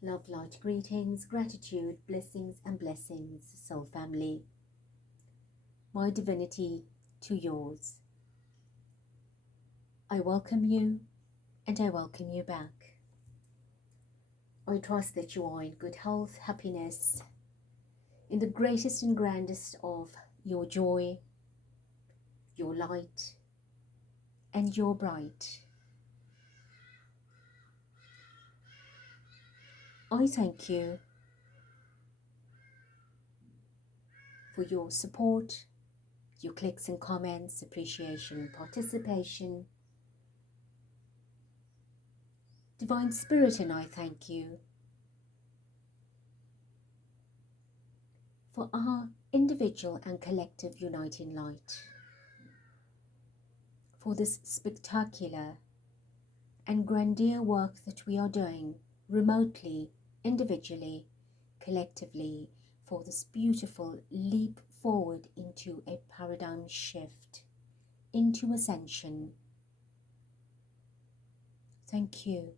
Love, light, greetings, gratitude, blessings and blessings, soul family. My divinity to yours. I welcome you and I welcome you back. I trust that you are in good health, happiness, in the greatest and grandest of your joy, your light and your bright. I thank you for your support, your clicks and comments, appreciation, participation. Divine Spirit, and I thank you for our individual and collective uniting light, for this spectacular and grandeur work that we are doing remotely, individually, collectively, for this beautiful leap forward into a paradigm shift, into ascension. Thank you.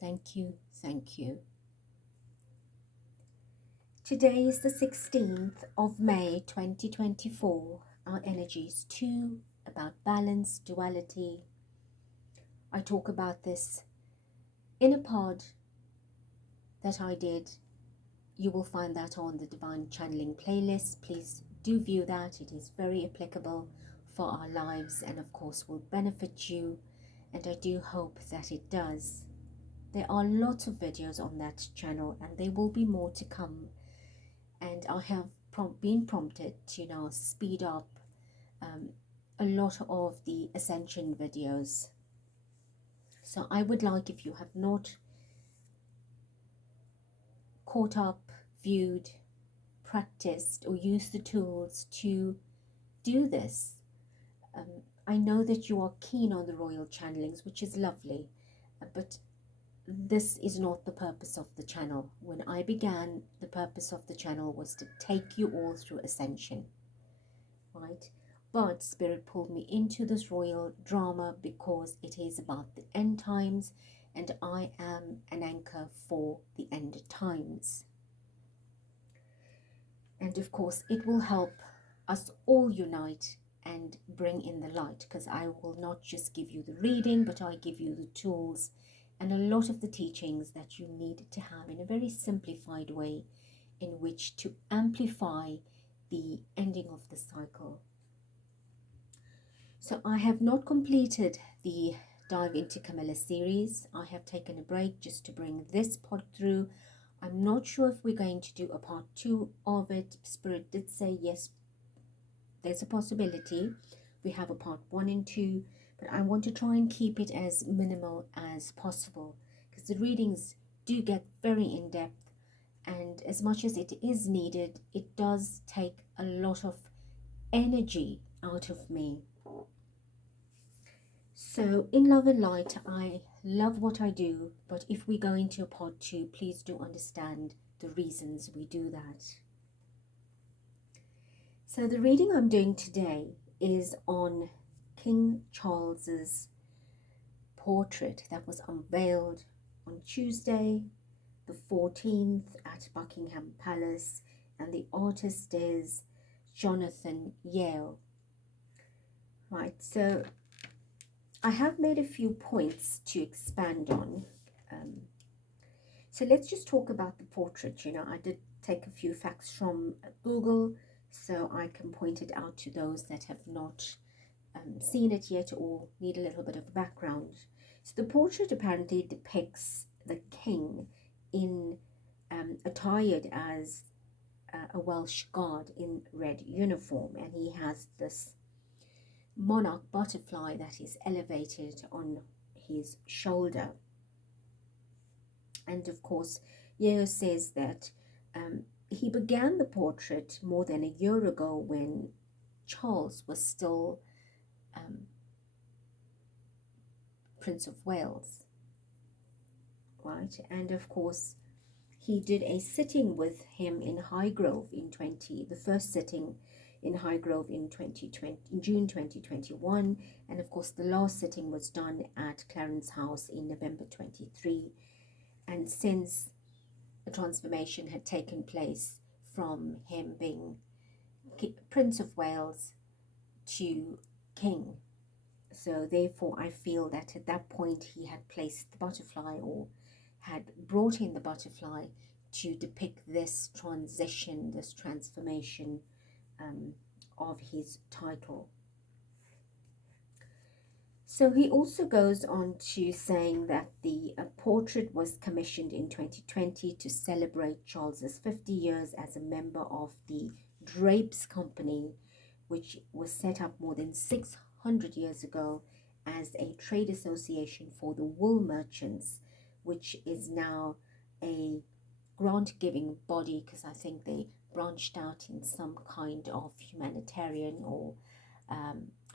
Thank you. Thank you. Today is the 16th of May 2024. Our energy is 2, about balance, duality. I talk about this in a pod that I did. You will find that on the Divine Channeling playlist. Please do view that. It is very applicable for our lives and of course will benefit you, and I do hope that it does. There are lots of videos on that channel and there will be more to come, and I have been prompted to now speed up a lot of the ascension videos. So I would like, if you have not caught up, viewed, practiced or used the tools to do this, I know that you are keen on the royal channelings, which is lovely, but this is not the purpose of the channel. When I began, the purpose of the channel was to take you all through ascension, right? But Spirit pulled me into this royal drama because it is about the end times, and I am an anchor for the end times. And of course, it will help us all unite and bring in the light, because I will not just give you the reading, but I give you the tools and a lot of the teachings that you need to have in a very simplified way in which to amplify the ending of the cycle. So I have not completed the Dive into Camilla series. I have taken a break just to bring this pod through. I'm not sure if we're going to do a part 2 of it. Spirit did say yes, there's a possibility we have a part 1 and 2, but I want to try and keep it as minimal as possible, because the readings do get very in-depth, and as much as it is needed, it does take a lot of energy out of me. So in love and light, I love what I do, but if we go into a part 2, please do understand the reasons we do that. So the reading I'm doing today is on King Charles's portrait that was unveiled on Tuesday the 14th at Buckingham Palace, and the artist is Jonathan Yale. Right, so I have made a few points to expand on. So let's just talk about the portrait. You know, I did take a few facts from Google, so I can point it out to those that have not seen it yet or need a little bit of background. So the portrait apparently depicts the king in attired as a Welsh god in red uniform, and he has this monarch butterfly that is elevated on his shoulder. And of course, Yeo says that he began the portrait more than a year ago when Charles was still Prince of Wales, right? And of course, he did a sitting with him in Highgrove in the first sitting in Highgrove in June 2021, and of course the last sitting was done at Clarence House in November 23. And since a transformation had taken place from him being Prince of Wales to King, so therefore I feel that at that point he had placed the butterfly, or had brought in the butterfly to depict this transition, this transformation of his title. So he also goes on to saying that the portrait was commissioned in 2020 to celebrate Charles's 50 years as a member of the Drapes Company, which was set up more than 600 years ago as a trade association for the wool merchants, which is now a grant-giving body, because I think they branched out in some kind of humanitarian or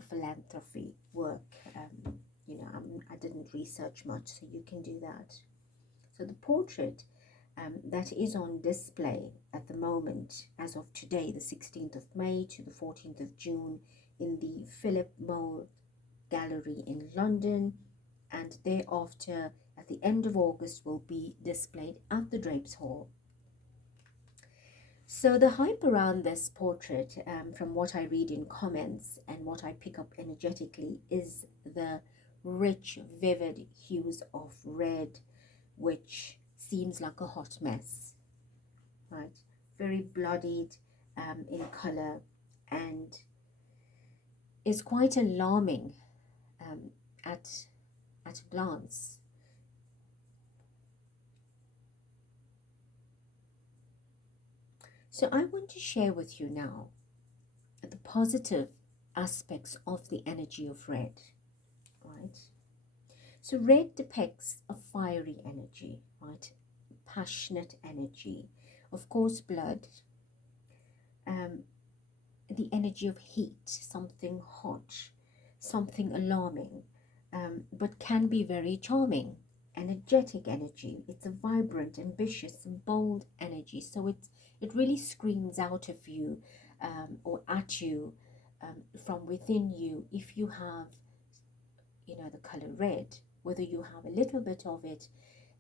philanthropy work. You know, I didn't research much, so you can do that. So the portrait that is on display at the moment, as of today, the 16th of May to the 14th of June, in the Philip Mould Gallery in London, and thereafter at the end of August will be displayed at the Drapes Hall. So the hype around this portrait, from what I read in comments and what I pick up energetically, is the rich, vivid hues of red, which seems like a hot mess, right? Very bloodied in color, and is quite alarming at a glance. So I want to share with you now the positive aspects of the energy of red, right? So red depicts a fiery energy, right? Passionate energy, of course, blood, the energy of heat, something hot, something alarming, but can be very charming, energetic energy. It's a vibrant, ambitious, and bold energy. So it really screams out of you or at you from within you if you have, you know, the color red, whether you have a little bit of it,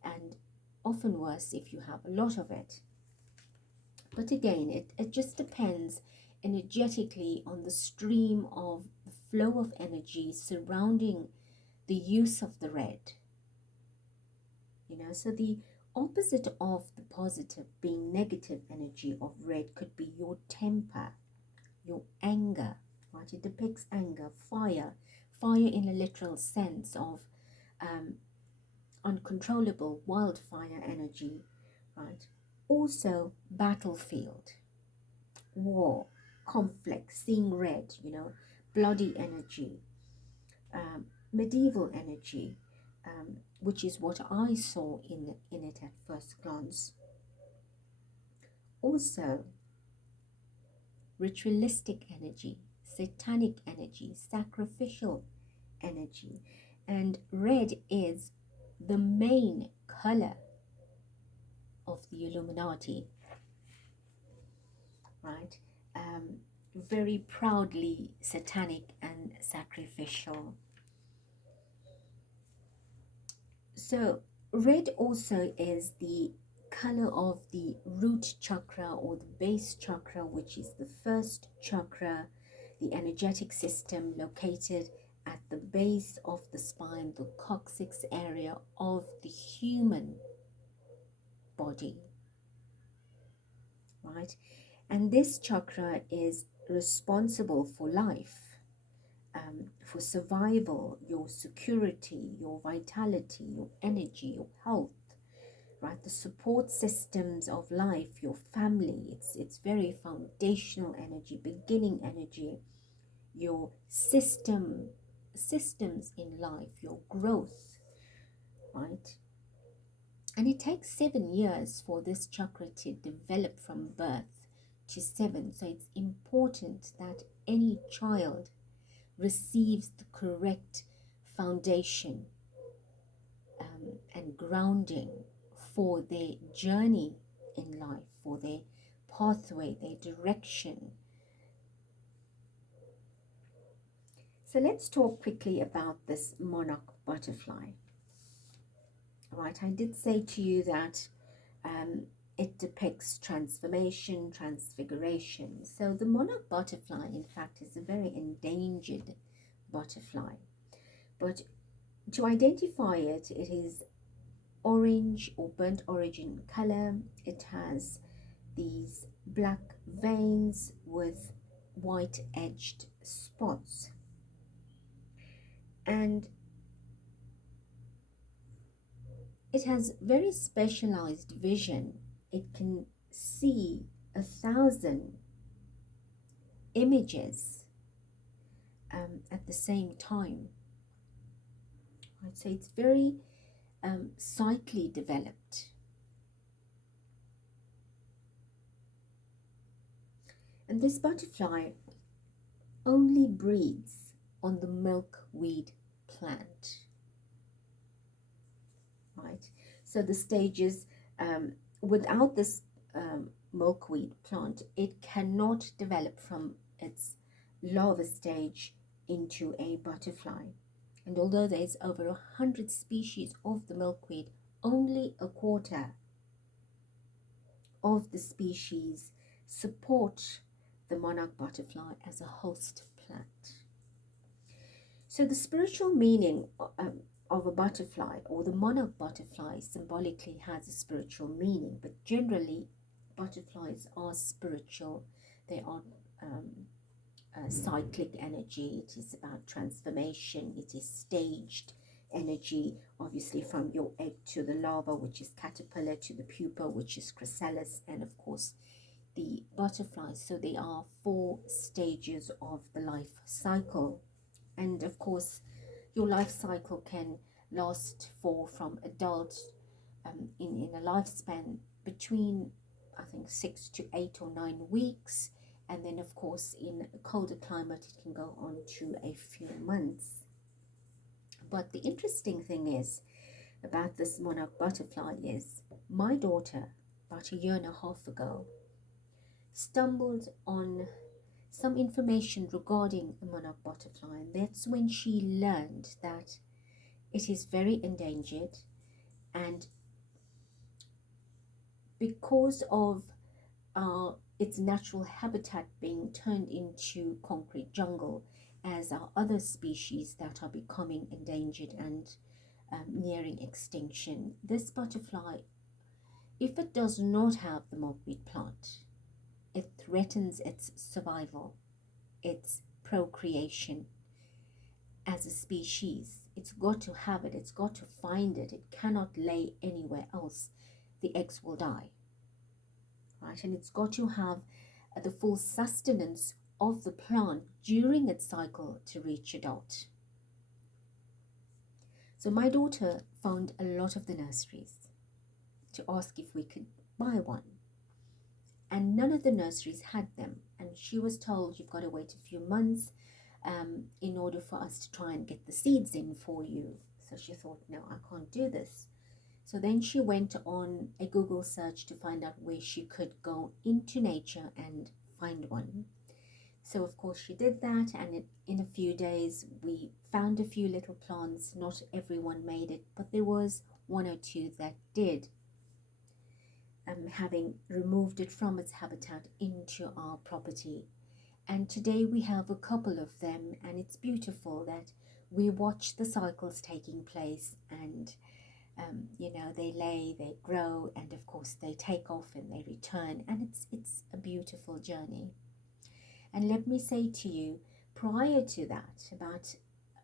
and often worse if you have a lot of it. But again, it just depends energetically on the stream of the flow of energy surrounding the use of the red. You know, so the opposite of the positive, being negative energy of red, could be your temper, your anger, right? It depicts anger, fire in a literal sense of uncontrollable wildfire energy, right? Also battlefield, war, conflict, seeing red, you know, bloody energy, medieval energy, which is what I saw in it at first glance. Also, ritualistic energy, satanic energy, sacrificial energy, and red is the main color of the Illuminati, right? Very proudly satanic and sacrificial. So red also is the color of the root chakra or the base chakra, which is the first chakra, the energetic system located at the base of the spine, the coccyx area of the human body, right? And this chakra is responsible for life, for survival, your security, your vitality, your energy, your health, right? The support systems of life, your family. It's very foundational energy, beginning energy, your systems in life, your growth, right? And it takes 7 years for this chakra to develop from birth to 7. So it's important that any child receives the correct foundation and grounding for their journey in life, for their pathway, their direction. So let's talk quickly about this monarch butterfly. right? I did say to you that it depicts transformation, transfiguration. So the monarch butterfly, in fact, is a very endangered butterfly. But to identify it, it is orange or burnt orange in color. It has these black veins with white edged spots. And it has very specialized vision. It can see 1,000 images at the same time. I'd say it's very psychically developed. And this butterfly only breeds on the milkweed plant, right? So the stages, without this milkweed plant, it cannot develop from its larva stage into a butterfly. And although there's over 100 species of the milkweed, only a quarter of the species support the monarch butterfly as a host plant. So the spiritual meaning of a butterfly, or the monarch butterfly, symbolically has a spiritual meaning, but generally butterflies are spiritual. They are cyclic energy. It is about transformation. It is staged energy, obviously from your egg to the larva, which is caterpillar, to the pupa, which is chrysalis, and of course the butterflies. So they are 4 stages of the life cycle. And of course your life cycle can last from adult in a lifespan between, I think, 6 to 8 or 9 weeks. And then, of course, in a colder climate, it can go on to a few months. But the interesting thing is about this monarch butterfly is my daughter, about a year and a half ago, stumbled on some information regarding a monarch butterfly. And that's when she learned that it is very endangered. And because of its natural habitat being turned into concrete jungle, as are other species that are becoming endangered and nearing extinction, this butterfly, if it does not have the milkweed plant, it threatens its survival, its procreation as a species. It's got to have it, it's got to find it. It cannot lay anywhere else. The eggs will die, right? And it's got to have the full sustenance of the plant during its cycle to reach adult. So my daughter found a lot of the nurseries to ask if we could buy one, and none of the nurseries had them. And she was told, you've got to wait a few months in order for us to try and get the seeds in for you. So she thought, no, I can't do this. So then she went on a Google search to find out where she could go into nature and find one. So of course she did that, and in a few days we found a few little plants. Not everyone made it, but there was 1 or 2 that did, having removed it from its habitat into our property. And today we have a couple of them, and it's beautiful that we watch the cycles taking place, and you know, they lay, they grow, and of course they take off and they return, and it's a beautiful journey. And let me say to you, prior to that, about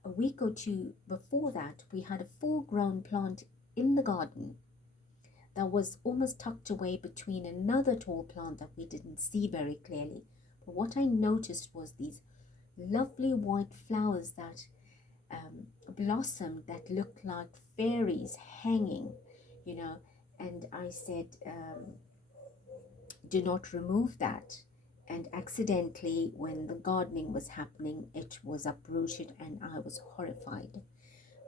a week or 2 before that, we had a full-grown plant in the garden that was almost tucked away between another tall plant that we didn't see very clearly. But what I noticed was these lovely white flowers that blossomed that looked like fairies hanging, you know. And I said, do not remove that. And accidentally, when the gardening was happening, it was uprooted, and I was horrified.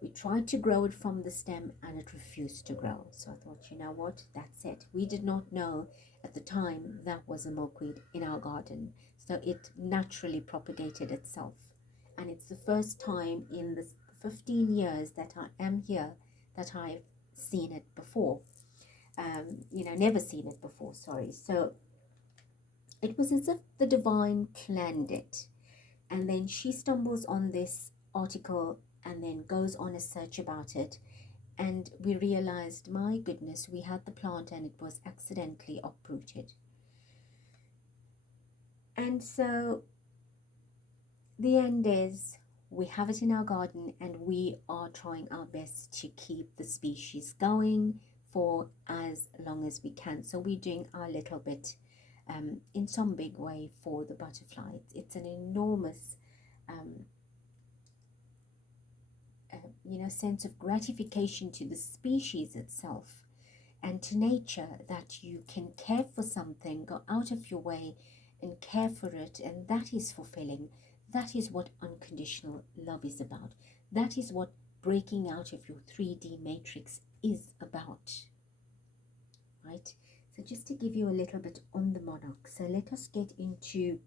We tried to grow it from the stem and it refused to grow. So I thought, you know what, that's it. We did not know at the time that was a milkweed in our garden. So it naturally propagated itself. And it's the first time in the 15 years that I am here that I've seen it before. Never seen it before, sorry. So it was as if the divine planned it. And then she stumbles on this article and then goes on a search about it. And we realized, my goodness, we had the plant and it was accidentally uprooted. And so the end is we have it in our garden and we are trying our best to keep the species going for as long as we can. So we're doing our little bit in some big way for the butterfly. It's an enormous sense of gratification to the species itself and to nature that you can care for something, go out of your way and care for it, and that is fulfilling. That is what unconditional love is about. That is what breaking out of your 3D matrix is about, right? So just to give you a little bit on the monarch, so let us get into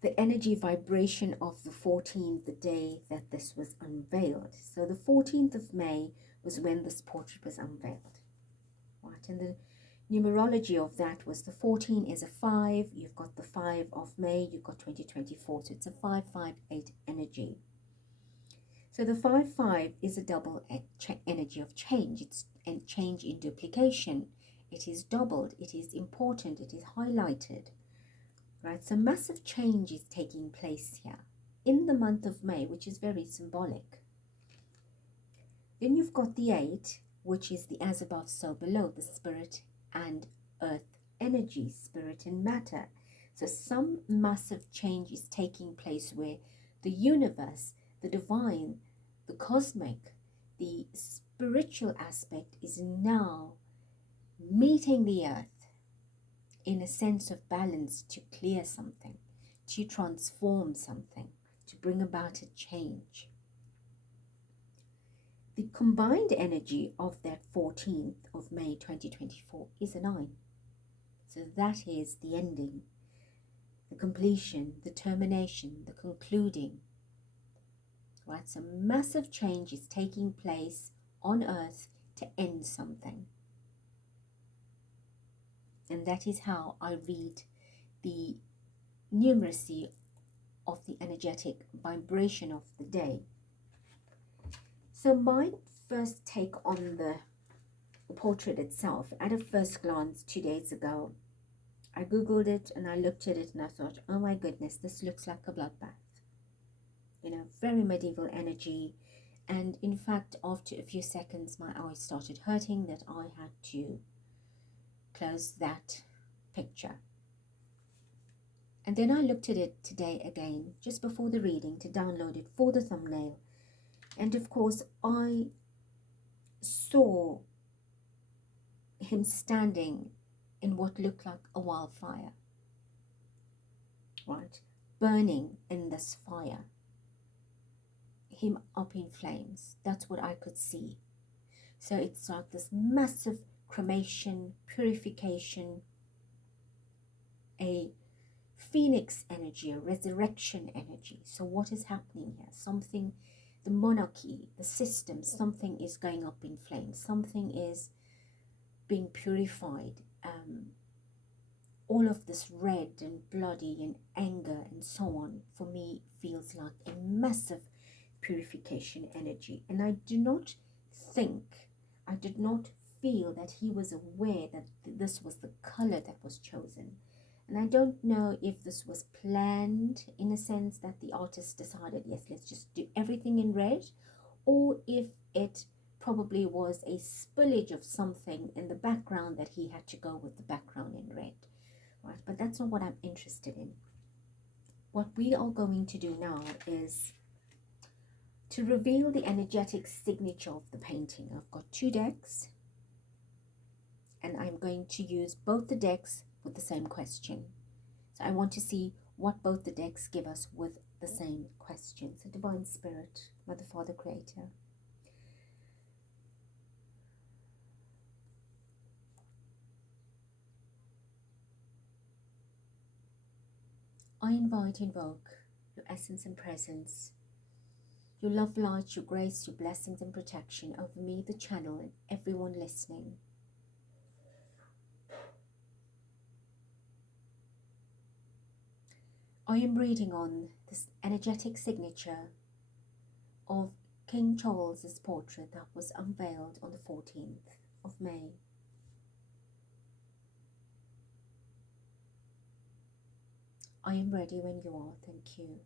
the energy vibration of the 14th, the day that this was unveiled. So the 14th of May was when this portrait was unveiled, right? And the numerology of that was the 14 is a 5, you've got the 5 of May, you've got 2024, so it's a 558 energy. So the 5-5 is a double energy of change. It's a change in duplication. It is doubled, it is important, it is highlighted, right? So massive change is taking place here in the month of May, which is very symbolic. Then you've got the 8, which is the as above, so below, the spirit and earth energy, spirit and matter. So some massive change is taking place where the universe, the divine, the cosmic, the spiritual aspect is now meeting the earth in a sense of balance to clear something, to transform something, to bring about a change. The combined energy of that 14th of May 2024 is a 9. So that is the ending, the completion, the termination, the concluding. Right? So massive change is taking place on earth to end something. And that is how I read the numeracy of the energetic vibration of the day. So my first take on the portrait itself, at a first glance 2 days ago, I googled it and I looked at it and I thought, oh my goodness, this looks like a bloodbath. Very medieval energy. And in fact, after a few seconds, my eyes started hurting that I had to close that picture. And then I looked at it today again, just before the reading, to download it for the thumbnail. And of course, I saw him standing in what looked like a wildfire, right? Burning in this fire. Him up in flames. That's what I could see. So it's like this massive cremation, purification, a phoenix energy, a resurrection energy. So what is happening here? Something, the monarchy, the system, something is going up in flames. Something is being purified. All of this red and bloody and anger and so on, for me, feels like a massive purification energy. And I did not feel that he was aware that this was the color that was chosen. And I don't know if this was planned in a sense that the artist decided, yes, let's just do everything in red, or if it probably was a spillage of something in the background that he had to go with the background in red, right? But that's not what I'm interested in. What we are going to do now is to reveal the energetic signature of the painting. I've got 2 decks, and I'm going to use both the decks with the same question. So I want to see what both the decks give us with the same question. So Divine Spirit, Mother, Father, Creator, I invoke your essence and presence your love, light, your grace, your blessings and protection over me, the channel, and everyone listening. I am reading on this energetic signature of King Charles's portrait that was unveiled on the 14th of May. I am ready when you are. Thank you.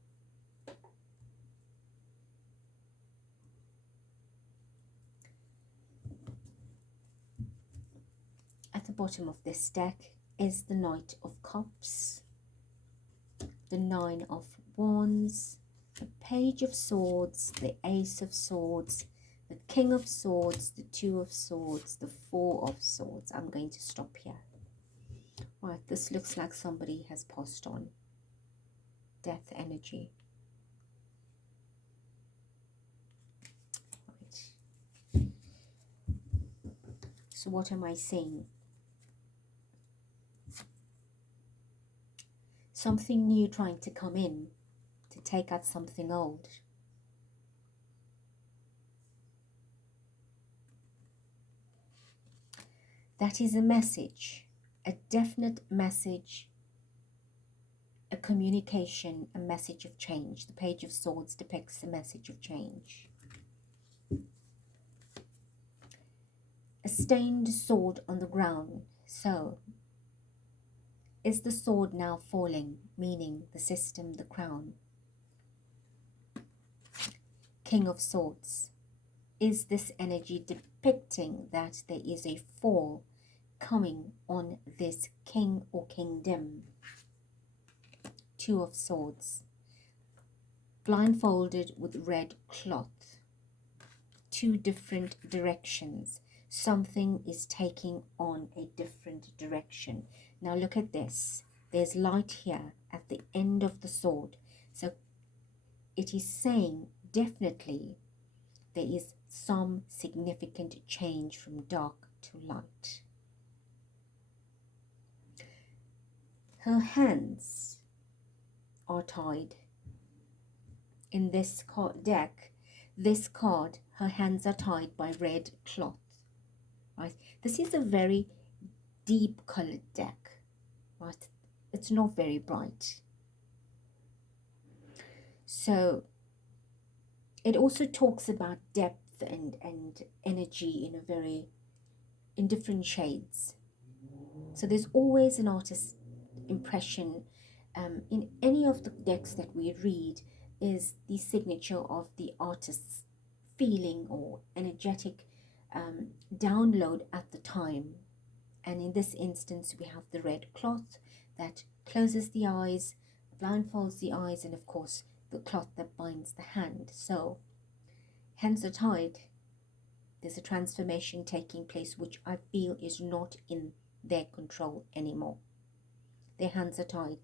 At the bottom of this deck is the Knight of Cups, the Nine of Wands, the Page of Swords, the Ace of Swords, the King of Swords, the Two of Swords, the Four of Swords. I'm going to stop here. Right, this looks like somebody has passed on. Death energy. Right. So what am I seeing? Something new trying to come in to take out something old. That is a message, a definite message, a communication, a message of change. The Page of Swords depicts a message of change. A stained sword on the ground. So, is the sword now falling, meaning the system, the crown? King of Swords. Is this energy depicting that there is a fall coming on this king or kingdom? Two of Swords. Blindfolded with red cloth. Two different directions. Something is taking on a different direction. Now look at this. There's light here at the end of the sword. So it is saying definitely there is some significant change from dark to light. Her hands are tied. In this deck, this card, her hands are tied by red cloth. Right? This is a very deep colored deck. Right? It's not very bright. So it also talks about depth and energy in different shades. So there's always an artist's impression in any of the decks that we read, is the signature of the artist's feeling or energetic download at the time. And in this instance we have the red cloth that closes the eyes, blindfolds the eyes, and of course the cloth that binds the hand. So hands are tied. There's a transformation taking place which I feel is not in their control anymore. Their hands are tied,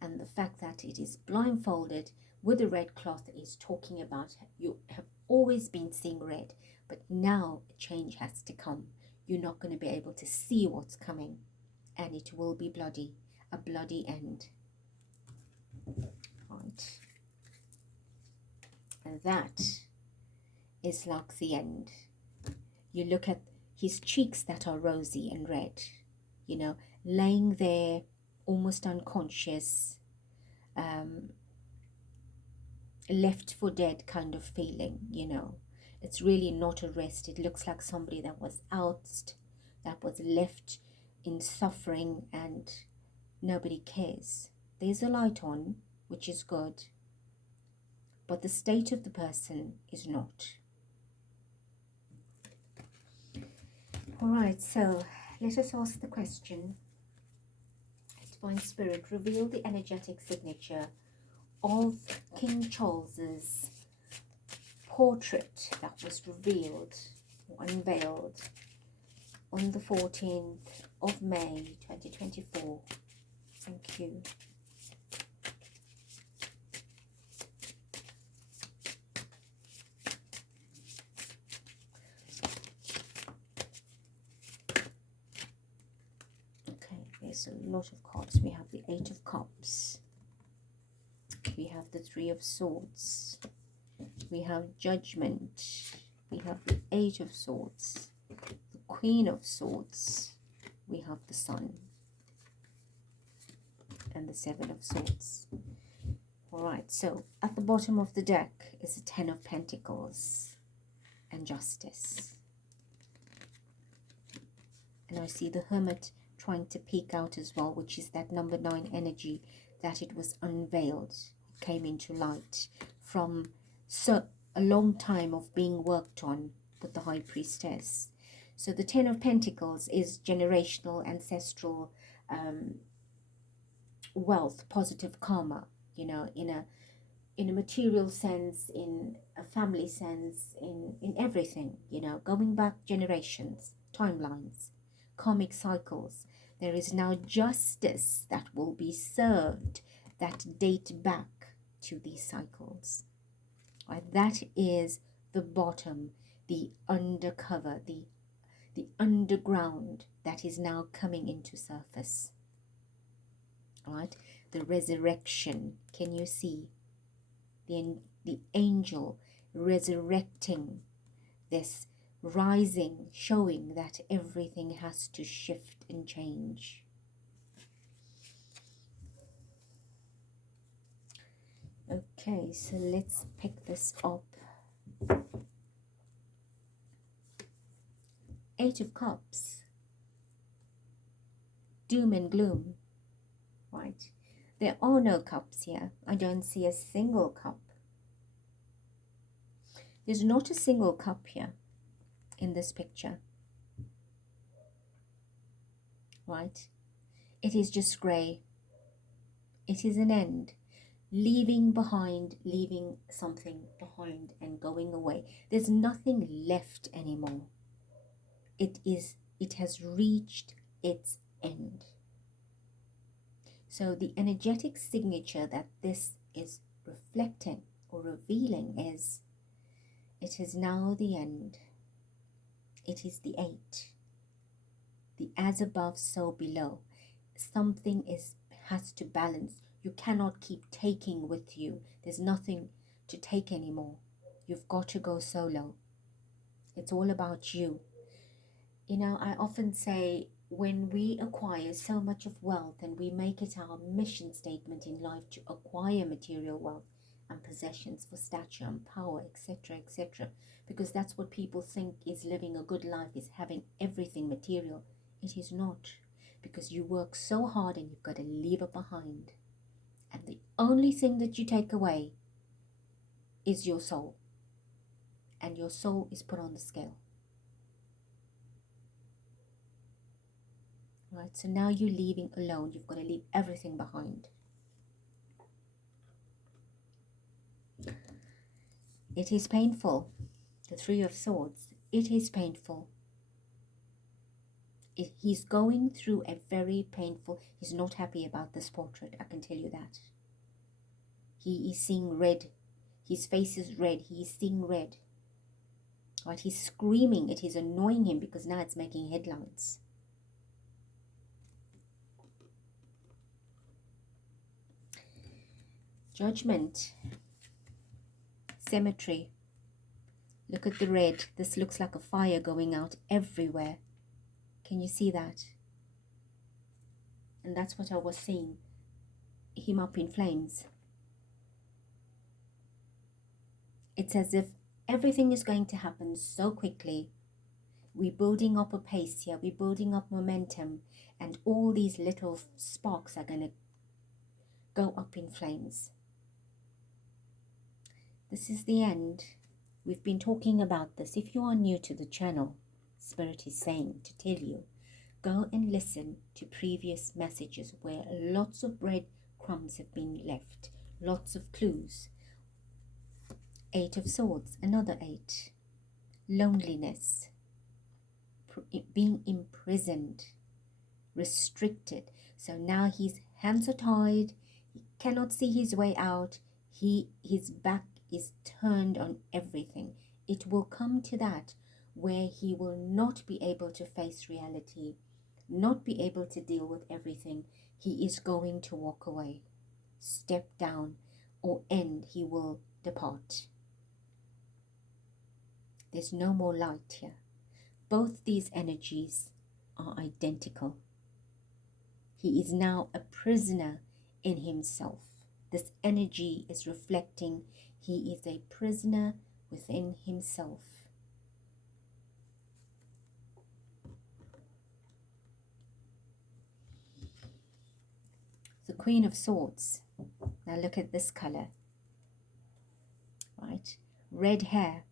and the fact that it is blindfolded with the red cloth is talking about you have always been seeing red, but now a change has to come. You're not going to be able to see what's coming, and it will be bloody, a bloody end. Right. And that is like the end. You look at his cheeks that are rosy and red, you know, laying there almost unconscious, left for dead kind of feeling, you know. It's really not a rest. It looks like somebody that was ousted, that was left in suffering, and nobody cares. There's a light on, which is good, but the state of the person is not. All right, so let us ask the question. Divine Spirit, reveal the energetic signature of King Charles's portrait that was revealed or unveiled on the 14th of May 2024. Thank you. Okay, there's a lot of cards. We have the Eight of Cups. We have the Three of Swords. we have Judgment, we have the Eight of Swords, the Queen of Swords, we have the Sun, and the Seven of Swords. Alright, so at the bottom of the deck is the Ten of Pentacles and Justice. And I see the Hermit trying to peek out as well, which is that number 9 energy, that it was unveiled, it came into light from a long time of being worked on with the High Priestess. So the Ten of Pentacles is generational, ancestral wealth, positive karma, you know, in a material sense, in a family sense, in everything, you know, going back generations, timelines, karmic cycles. There is now justice that will be served that date back to these cycles. Right? That is the bottom, the undercover, the underground that is now coming into surface. Right? The resurrection. Can you see the angel resurrecting this, rising, showing that everything has to shift and change. Okay, so let's pick this up. Eight of Cups. Doom and gloom. Right. There are no cups here. I don't see a single cup. There's not a single cup here in this picture. Right? It is just grey. It is an end. Leaving behind, leaving something behind and going away. There's nothing left anymore. It has reached its end. So the energetic signature that this is reflecting or revealing is, it is now the end. It is the 8. The as above, so below. Something has to balance. You cannot keep taking with you. There's nothing to take anymore. You've got to go solo. It's all about you. You know, I often say, when we acquire so much of wealth and we make it our mission statement in life to acquire material wealth and possessions for stature and power, etc., etc., because that's what people think is living a good life, is having everything material. It is not, because you work so hard and you've got to leave it behind. And the only thing that you take away is your soul. And your soul is put on the scale. Right, so now you're leaving alone. You've got to leave everything behind. It is painful. The Three of Swords. It is painful. He's going through a very painful... He's not happy about this portrait, I can tell you that. He is seeing red. His face is red. He is seeing red. Right, he's screaming. It is annoying him because now it's making headlines. Judgment. Cemetery. Look at the red. This looks like a fire going out everywhere. Can you see that? And that's what I was seeing. Him up in flames. It's as if everything is going to happen so quickly. We're building up a pace here. We're building up momentum. And all these little sparks are going to go up in flames. This is the end. We've been talking about this. If you are new to the channel, Spirit is saying to tell you, go and listen to previous messages where lots of breadcrumbs have been left. Lots of clues. Eight of Swords, another 8. Loneliness. Being imprisoned. Restricted. So now his hands are tied. He cannot see his way out. His back is turned on everything. It will come to that where he will not be able to face reality, not be able to deal with everything. He is going to walk away, step down, or end. He will depart. There's no more light here. Both these energies are identical. He is now a prisoner in himself. This energy is reflecting he is a prisoner within himself. The Queen of Swords. Now look at this color, right? Red hair.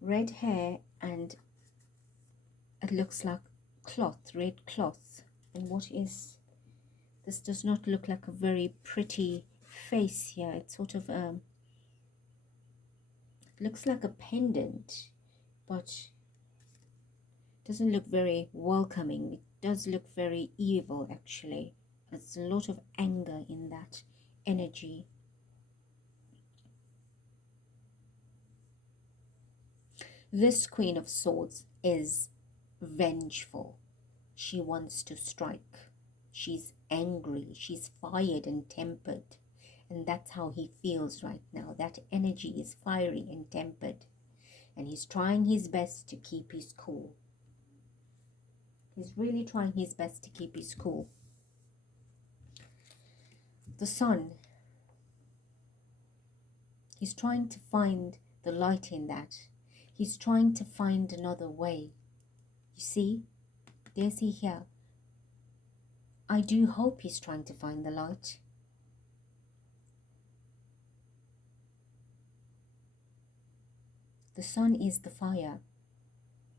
Red hair, and it looks like cloth, red cloth. And what is this? Does not look like a very pretty face here. It's sort of it looks like a pendant, but doesn't look very welcoming. It does look very evil, actually. There's a lot of anger in that energy. This Queen of Swords is vengeful. She wants to strike. She's angry. She's fired and tempered. And that's how he feels right now. That energy is fiery and tempered. And he's trying his best to keep his cool. He's really trying his best to keep his cool. The Sun. He's trying to find the light in that. He's trying to find another way. You see? There's he here. I do hope he's trying to find the light. The Sun is the fire.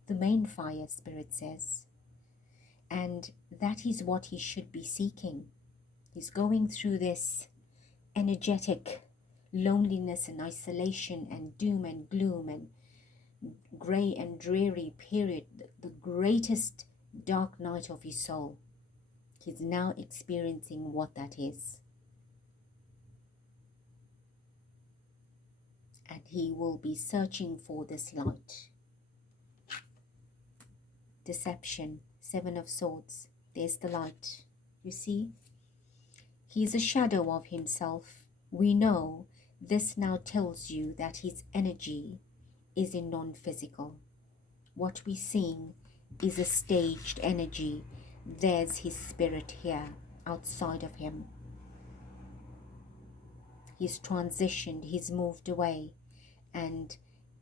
The main fire, Spirit says. And that is what he should be seeking. He's going through this energetic loneliness and isolation and doom and gloom and grey and dreary period, the greatest dark night of his soul. He's now experiencing what that is. And he will be searching for this light. Deception, Seven of Swords. There's the light. You see? He's a shadow of himself. We know this now tells you that his energy is in non-physical. What we're seeing is a staged energy. There's his spirit here, outside of him. He's transitioned, he's moved away, and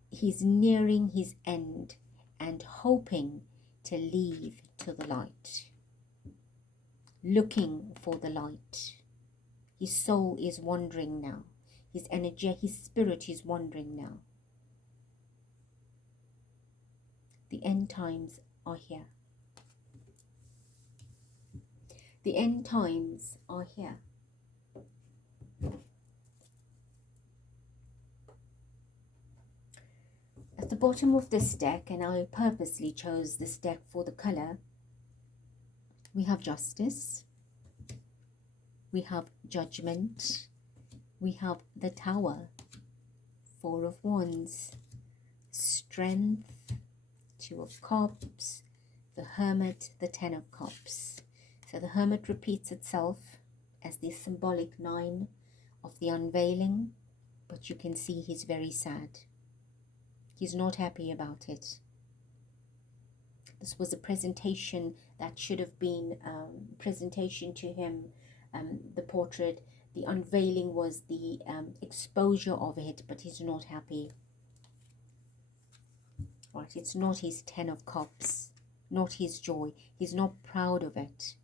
he's nearing his end and hoping to leave to the light. Looking for the light. His soul is wandering now. His energy, his spirit is wandering now. The end times are here. The end times are here. At the bottom of this deck, and I purposely chose this deck for the color, we have Justice, we have Judgment, we have the Tower, Four of Wands, Strength, Two of Cups, the Hermit, the Ten of Cups. So the Hermit repeats itself as the symbolic 9 of the unveiling, but you can see he's very sad. He's not happy about it. This was a presentation that should have been presentation to him, the portrait. The unveiling was the exposure of it, but he's not happy. Right, it's not his 10 of Cups, not his joy. He's not proud of it.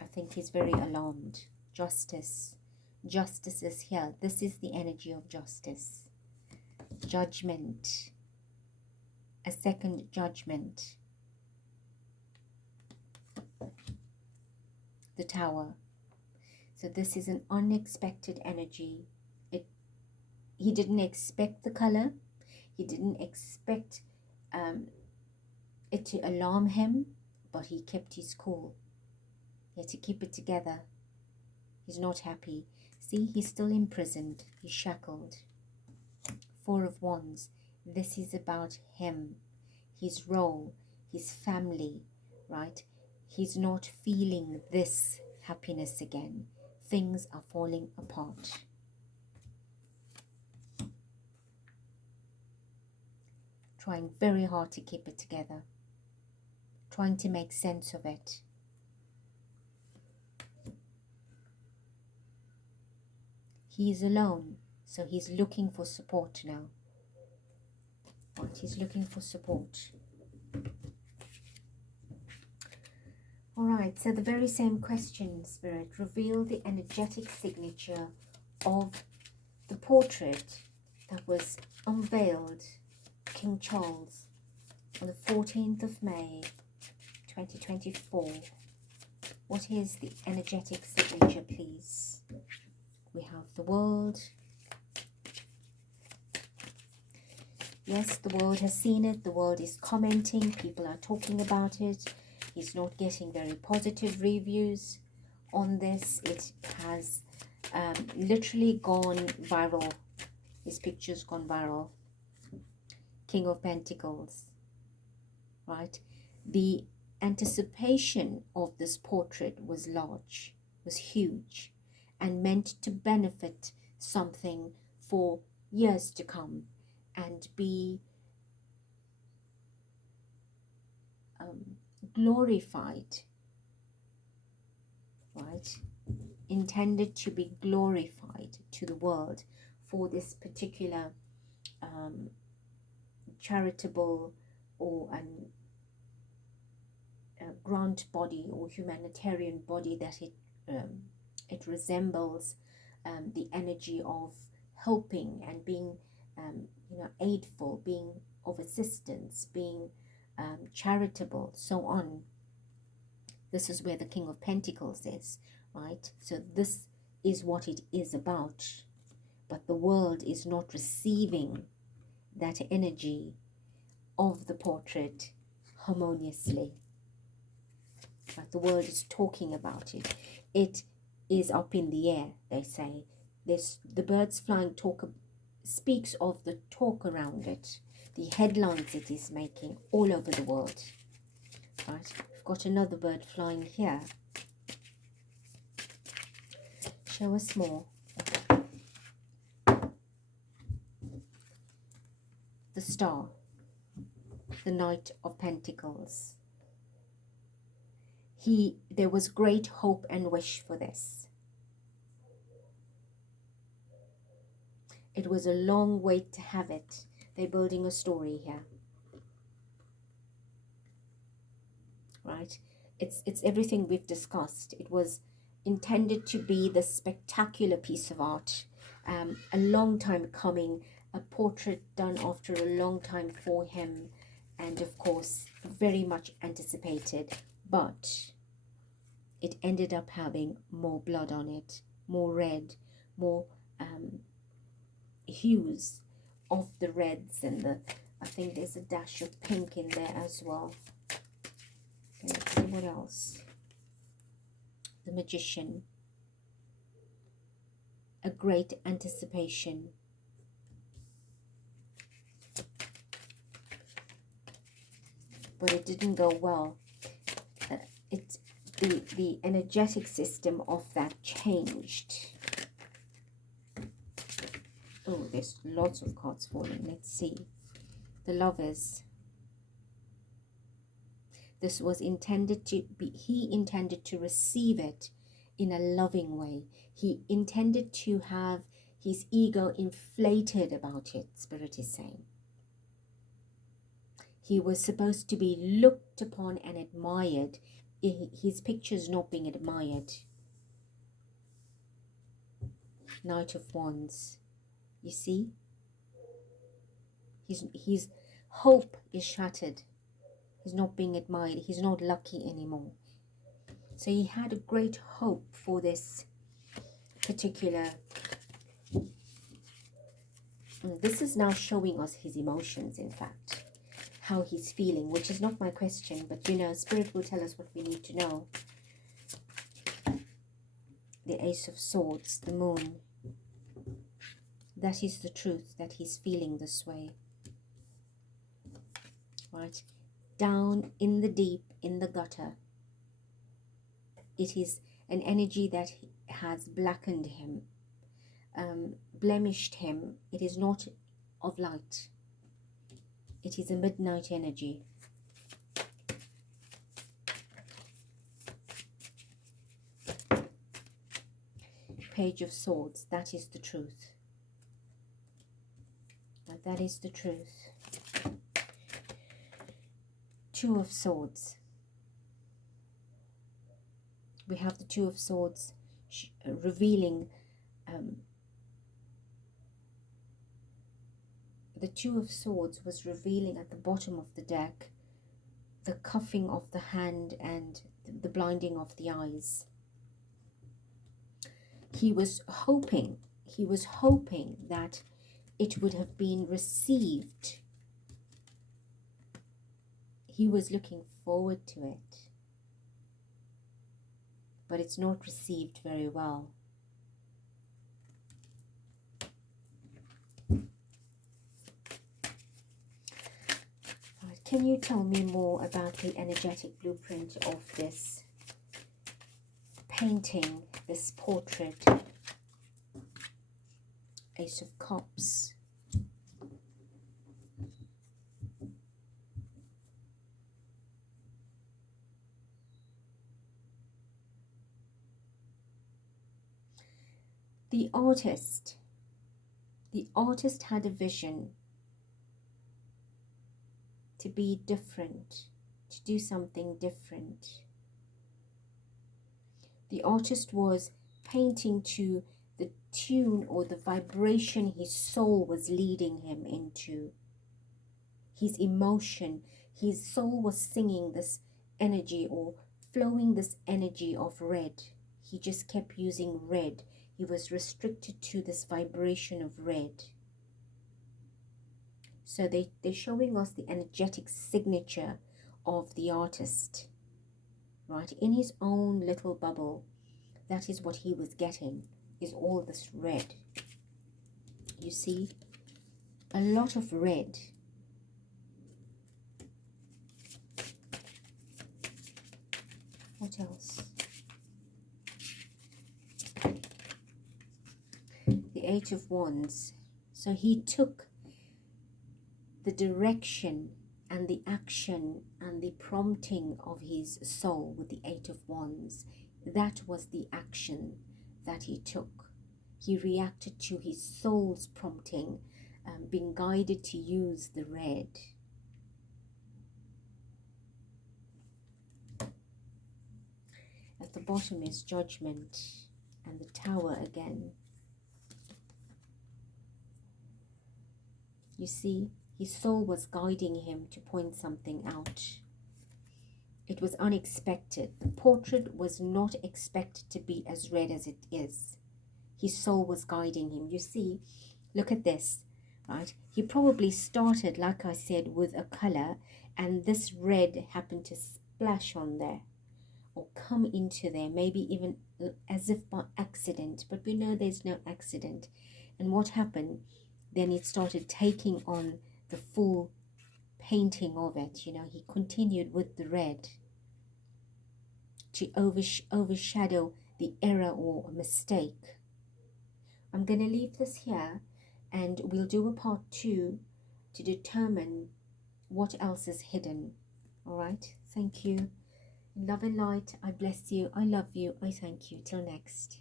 I think he's very alarmed. Justice. Justice is here. This is the energy of justice. Judgment. A second judgment. The Tower. So this is an unexpected energy. He didn't expect the color. He didn't expect it to alarm him, but he kept his cool. He had to keep it together. He's not happy. See, he's still imprisoned. He's shackled. Four of Wands. This is about him, his role, his family, right? He's not feeling this happiness again. Things are falling apart. trying very hard to keep it together, trying to make sense of it. He's alone, so he's looking for support now. Right, he's looking for support. All right, so the very same question, Spirit, reveal the energetic signature of the portrait that was unveiled, King Charles, on the 14th of May, 2024. What is the energetic signature, please? We have the world. Yes, the world has seen it. The world is commenting. People are talking about it. He's not getting very positive reviews on this. It has literally gone viral. His picture's gone viral. King of Pentacles, right? The anticipation of this portrait was large, was huge, and meant to benefit something for years to come and be glorified, right? Intended to be glorified to the world for this particular charitable or a grant body or humanitarian body that it resembles, the energy of helping and being aidful, being of assistance, being charitable, so on. This is where the King of Pentacles is, right? So this is what it is about, but the world is not receiving that energy of the portrait harmoniously. But the world is talking about it. It is up in the air, they say. The birds flying talk speaks of the talk around it, the headlines it is making all over the world. Right, we've got another bird flying here. Show us more. The star, the Knight of Pentacles. There was great hope and wish for this. It was a long wait to have it. They're building a story here. Right? It's everything we've discussed. It was intended to be the spectacular piece of art. A long time coming, a portrait done after a long time for him, and of course very much anticipated, but it ended up having more blood on it, more red, more hues of the reds, and I think there's a dash of pink in there as well. Okay, let's see what else. The Magician. A great anticipation. But it didn't go well. The energetic system of that changed. Oh, there's lots of cards falling. Let's see. The Lovers. This was intended to be, he intended to receive it in a loving way. He intended to have his ego inflated about it, Spirit is saying. He was supposed to be looked upon and admired. His picture's not being admired. Knight of Wands. You see? His hope is shattered. He's not being admired. He's not lucky anymore. So he had a great hope for this particular... This is now showing us his emotions, in fact. How he's feeling, which is not my question, but you know, Spirit will tell us what we need to know. The Ace of Swords, the Moon. That is the truth, that he's feeling this way. Right? Down in the deep, in the gutter. It is an energy that has blackened him, blemished him. It is not of light. It is a midnight energy. Page of Swords. That is the truth. That is the truth. Two of Swords. We have the Two of Swords revealing the Two of Swords was revealing at the bottom of the deck the cuffing of the hand and the blinding of the eyes. He was hoping that it would have been received. He was looking forward to it, but it's not received very well. Right, can you tell me more about the energetic blueprint of this painting, this portrait? Ace of Cups. The artist had a vision to be different, to do something different. The artist was painting to the tune or the vibration his soul was leading him into. His emotion, his soul was singing this energy or flowing this energy of red. He just kept using red. He was restricted to this vibration of red. So they're showing us the energetic signature of the artist, right? In his own little bubble, that is what he was getting, is all this red. You see, a lot of red. What else? The Eight of Wands. So he took the direction and the action and the prompting of his soul with the Eight of Wands. That was the action that he took. He reacted to his soul's prompting, being guided to use the red. At the bottom is Judgment and the Tower again. You see, his soul was guiding him to point something out. It was unexpected. The portrait was not expected to be as red as it is. His soul was guiding him. You see, look at this, right? He probably started, like I said, with a color, and this red happened to splash on there or come into there, maybe even as if by accident. But we know there's no accident. And what happened? Then it started taking on the full painting of it. You know, he continued with the red to overshadow the error or mistake. I'm going to leave this here, and we'll do a part 2 to determine what else is hidden. All right, thank you. Love and light. I bless you. I love you. I thank you. Till next.